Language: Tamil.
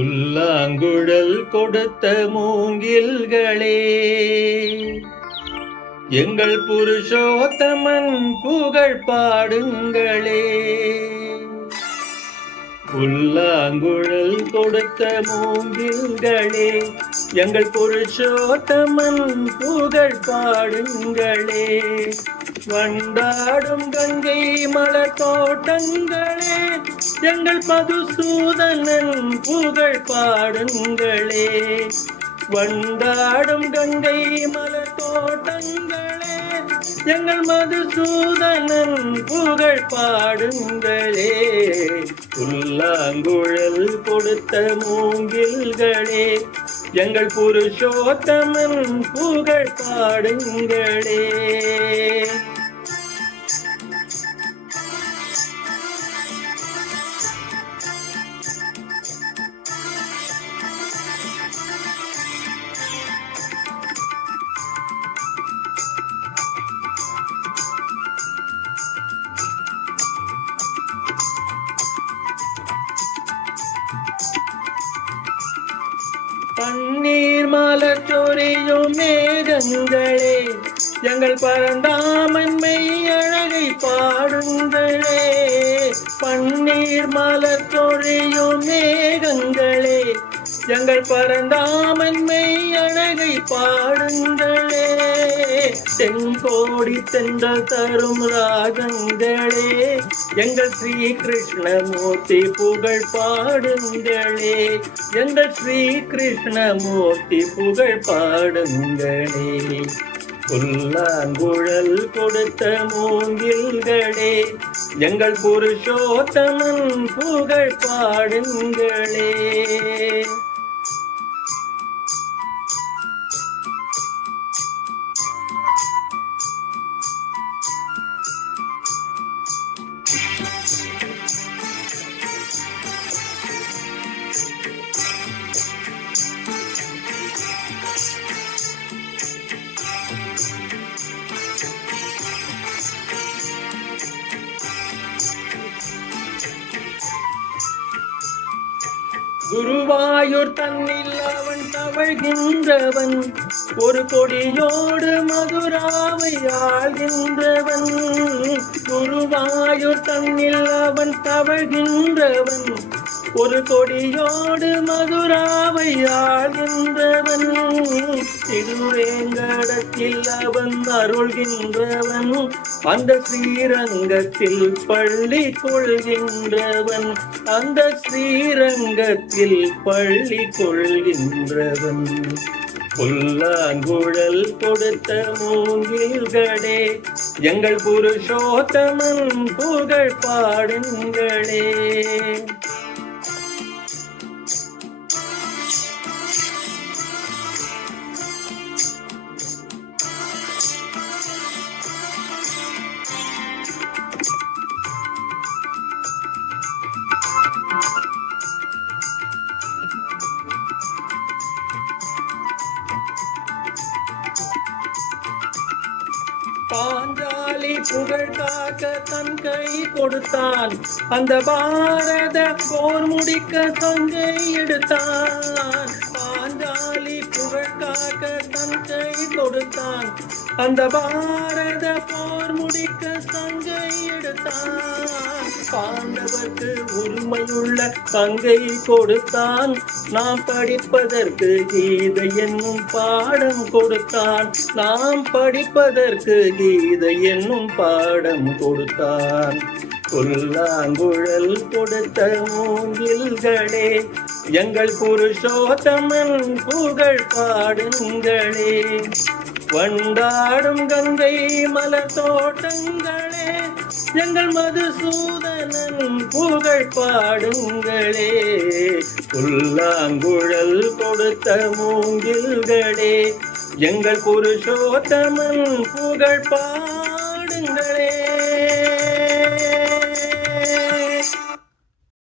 புல்லாங்குழல் கொடுத்த மூங்கில்களே, எங்கள் புருஷோத்தமன் புகழ் பாடுங்களே. புல்லாங்குழல் கொடுத்த மூங்கில்களே, எங்கள் புருஷோத்தமன் புகழ் பாடுங்களே. வண்டாடும் கங்கை மலர் தோட்டங்களே, எங்கள் மதுசூதனன் புகழ் பாடுங்களே. வண்டாடும் கங்கை மலர் தோட்டங்களே, எங்கள் மதுசூதனன் புகழ் பாடுங்களே. புல்லாங்குழல் கொடுத்த மூங்கில்களே, எங்கள் புருஷோத்தமன் புகழ் பாடுங்களே. பன்னீர் மலர் சொரியும் மேகங்களே, எங்கள் பரந்தாமன் மெய்யழகை பாடுங்களே. பன்னீர் மலர் சொரியும் மேகங்களே, எங்கள் பரந்தாமன் மெய்யழகை பாடுங்களே. தென்கோடி தென்றல் தரும் ராகங்களே, எங்கள் ஸ்ரீ கிருஷ்ணமூர்த்தி புகழ் பாடுங்களே. எங்கள் ஸ்ரீ கிருஷ்ணமூர்த்தி புகழ் பாடுங்களே. புல்லாங்குழல் கொடுத்த மூங்கில்களே, எங்கள் புருஷோத்தமன் புகழ் பாடுங்களே. குருவாயூர் தன்னில் அவன் தவழ்கின்றவன், ஒரு கொடியோடு மதுராவை ஆள்கின்றவன். குருவாயூர் தன்னில் அவன் தவழ்கின்றவன், ஒரு கொடியோடு மதுராவை ஆள்கின்றவன். திருவேங்கடத்தில் அவன் அருள்கின்றவன், அந்த ஸ்ரீரங்கத்தில் பள்ளி கொள்கின்றவன். அந்த ஸ்ரீரங்கத்தில் பள்ளி கொள்கின்றவன். புல்லாங்குழல் கொடுத்த மூங்கில்களே, எங்கள் புருஷோத்தமன் புகழ் பாடுங்களே. பாஞ்சாலி புகழ் காக்க தன் கை கொடுத்தான், அந்த பாரத போர் முடிக்க தங்கை எடுத்தான். பாஞ்சாலி புகழ் காக்க தன் கை கொடுத்தான், அந்த பாரத போர் முடிக்க தங்கை எடுத்தான். பாண்டவர்க்கு உரிமையுள்ள பங்கை கொடுத்தான், நாம் படிப்பதற்கு கீதை என்னும் பாடம் கொடுத்தான். நாம் படிப்பதற்கு கீதை என்னும் பாடம் கொடுத்தான். புல்லாங்குழல் கொடுத்த மூங்கில்களே, எங்கள் புருஷோத்தமன் புகழ் பாடுங்களே. வண்டாடும் கங்கை மலர் தோட்டங்களே, எங்கள் மதுசூதனன் புகழ் பாடுங்களே. புல்லாங்குழல் கொடுத்த மூங்கில்களே, எங்கள் புருஷோத்தமன் புகழ் பாடுங்களே.